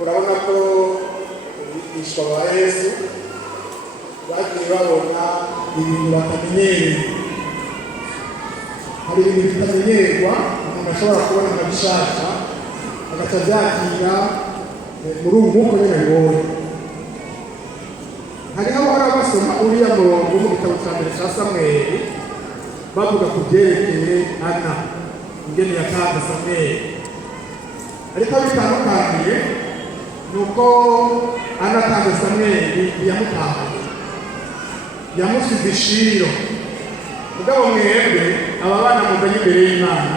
urabona ko abigishwa ba Yesu bagiye babona ibintu batamenyereye. Hari ibintu bitamenyerwa umuntu ashobora kubona nka bishasha agaca abyakira muri ubu bwoko nyine bibonye. Hariho abahora basoma uriya murongo mu gitabo cya mbere cya Samweli bavuga ku byerekeye Ana ingene yatanze Samweli, ariko bitandukaniye nuko Ana atanze Samweli yamutahanye, yamusize ishiro. Mugabo mwebwe aba bana muganye imbere y'Imana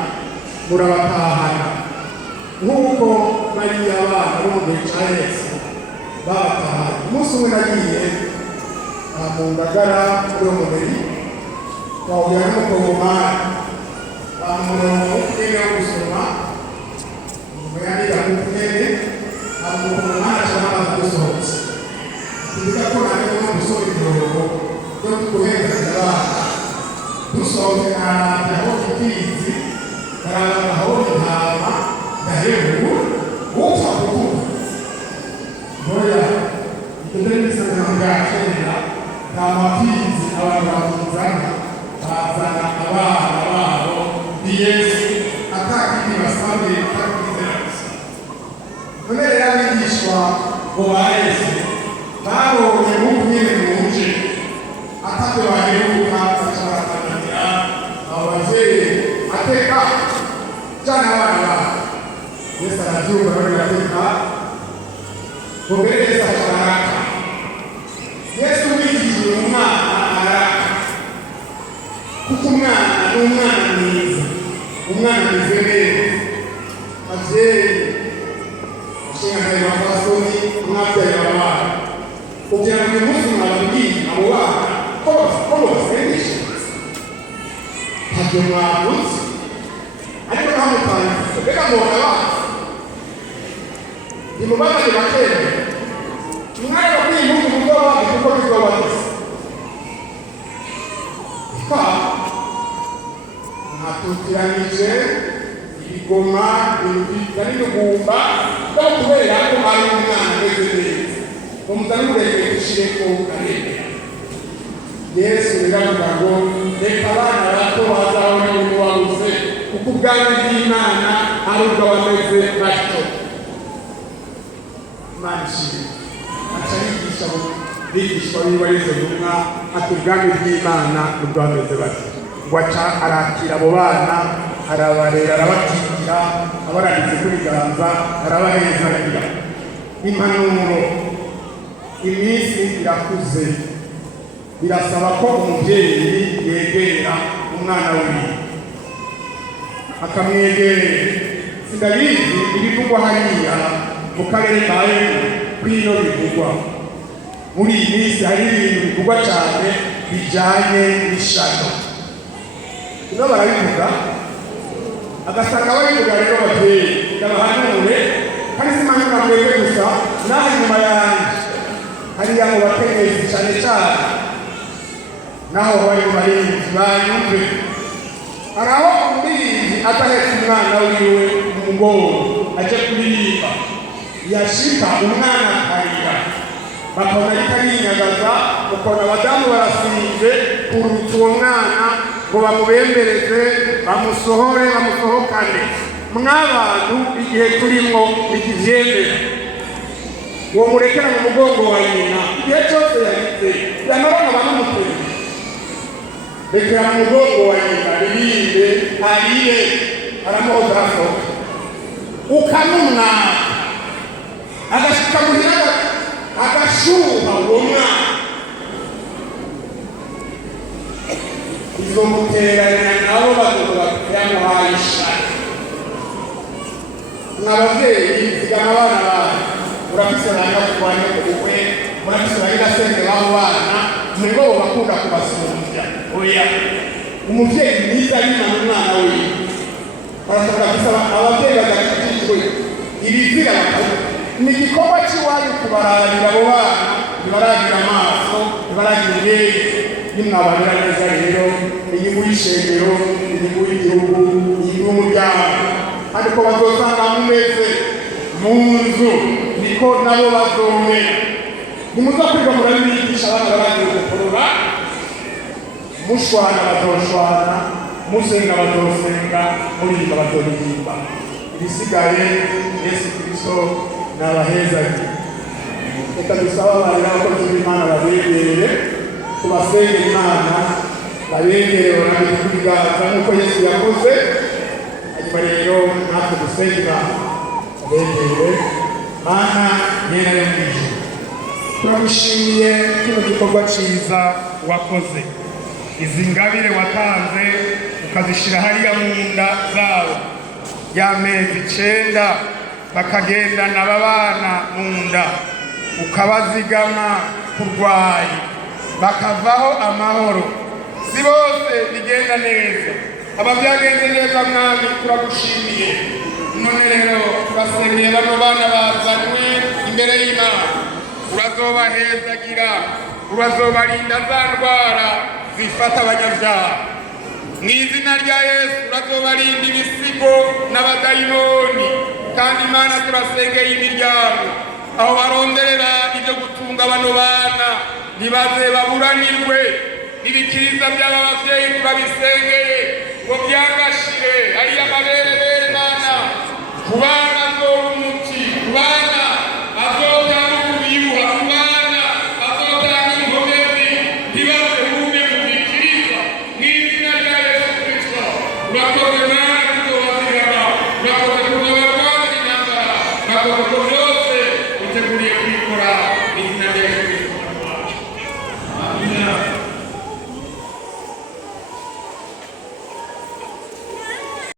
murabatahana nk'uko bariya bana bo mu gihe cya Yesu babatahanye. Umunsi umwe nagiye mu Ngagara kuri uwo mubiri twahurira n'umukongomani bamurongo umwe wo gusoma umuyanira kumwene umukongomani ashaka amazi gusohotse tuvuga ko ntabwo no gusoma imirongo yo kuguhereza abana dusohoke ahantu aho ikizi karanga aho intama ndahebu upfa kukuba Boya itendere n'isanga mugacenda nta mapfizi abantu bakuzana bazana abana babo Yesu atakiri basanzwe atakizera gusa. None rero abigishwa bo ba Yesu babonye nk'uko muje atakwe baheruka bacabatanira abavyeyi ateka jana abana babo Yesu arabyumva bari ateka Kumbeleza haraka. Yesu wigishije umwana haraka. Kuko umwana n'umwana mwiza. Umwana mwiza neza. Abyeyi ushinga nayo abasoni mwabyaye abana. Kugira ngo uyu munsi mwababwiye abo bana ko basengesha. Ntabyo mwabuze. Ariko nta mutangiza. Mbega mubona abana. Nimubana ni bakere. Umwana bakwiye impundu kuko wabwe kuko bigo batese. Natutiranije ibigoma ibigari n'ugumba no kubera ko ari umwana ameze neza. Umutani ureke gushire ko karebe. Yesu biravuga ngo reka abana bato bazabona ibintu wabuze kuko ubwami bw'Imana ari ubw'abameze batyo. Manshi acayigisha bigishwa bibarize ntumwa atubwami bw'Imana ubwameze bati waca arakira abo bana arabarera arabatikira abaranize kuri ganza arabahezagira impanuro. Iminsi irakuze birasaba ko umubyeyi yegera umwana wiwe akamwegera. Sindabizi ibivugwa hariya mu karere kawe kwino bivugwa muri iyi minsi hari ibintu bivugwa cyane bijyanye n'ishano. Ino barabivuga agasanga babivuga rero ababyeyi ndabahanure kandi simanyura mwebwe gusa naho inyuma yanjye hariya mu bakenyezi cyane cyane naho bari mu barinzi banyumve. Hari aho umurinzi adahetse umwana wiwe mu mugongo aje kuririmba yashika umwana akarira bakabona ariko arinyagaza ukabona abadamu barasinze kuruta uwo mwana ngo bamubembereze bamusohore bamusohokane. Mw'abantu igihe turimo ikivyemera uwo murekera mu mugongo wa nyina igihe cyose yagize yanabona banamutera rekera mu mugongo wa nyina ririnde arire aramuhoza asohoka ukanumwa agashika muhira agashuha uwo mwana izomuteranya nabo bazoba yamuhaye ishari. Mwabavyeyi zigana abana bawe urafise nanga kurwanya ubukwe urafise nanga senge babo bana mwengo bakunda kubasumbya. Oya umuvyeyi mwiza yina umwana wiwe barasabwa gusaba abavyeyi bagashikijwe ibizira bakora ni igikorwa cy'iwanyu kubararira abo bana ntibaragira amaso ntibaragira ibere. Nimwabarira neza rero inyungu y'ishengero inyungu y'igihugu inyungu y'umuryango kandi ko bazosanga mumeze mu nzu niko nabo bazomera. Nimuza kwiga murabigisha abana bandi gukorora, mushwana bazoshwana, musenga bazosenga, muririmba bazoririmba. Ibisigaye Yesu Kristo n'abahezanye. Reka dusaba abana n'abakozi b'Imana babegere, tubasenge Imana, babegere barangije kubiganza nk'uko Yesu yakoze. Hanyuma rero natwe dusenge Imana, babegere. Mana yera yo mu ijuru, turagushimiye kino gikorwa cyiza wakoze. Izi ngabire watanze ukazishyira hariya mu nda zabo y'amezi 9 bakagendana babana mu nda, ukabazigama kurwayi bakavaho amahoro. Si bose bigenda neza, ababyagenze neza Mwami turagushimiye. None rero turasengeye bano bana bazanywe imbere y'Imana, urazobahezagira, urazobarinda za ndwara zifata abanyabyaha. Mu izina rya Yesu urazobarinda ibisigo n'abadayimoni. Kandi Imana turasengeye imiryango aho baronderera ibyo gutunga bano bana, ntibaze baburanirwe. N'ibikiriza by'aba bavyeyi turabisengeye ngo byagashire ariya maberebere Mana